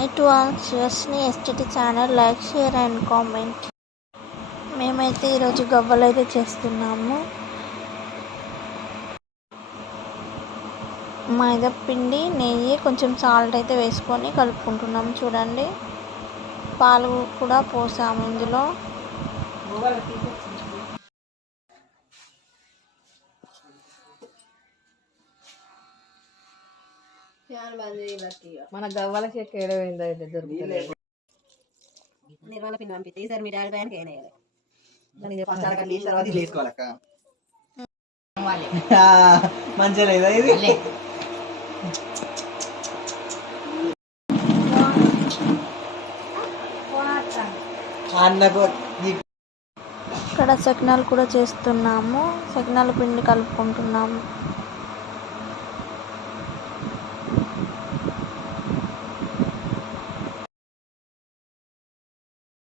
High to all శివస్ని STT channel like share and comment మేమైతే ఈరోజు గవ్వలు అయితే చేస్తున్నాము. మైదా పిండి నెయ్యి కొంచెం సాల్ట్ అయితే వేసుకొని కలుపుకుంటున్నాము. చూడండి. పాలు కూడా పోసాము ఇందులో. మన గవ్వల చెక్క ఏడవైంది అయితే దొరుకుతుంది నిర్మల పిన్ పంపిస్తే ఈసారి మీ డాడీ పైన వేయాలి తీసుకోవాలక్క మంచిగా లేదా ఇది? ఇక్కడ సకినాలు కూడా చేస్తున్నాము. సకినాల పిండి కలుపుకుంటున్నాము.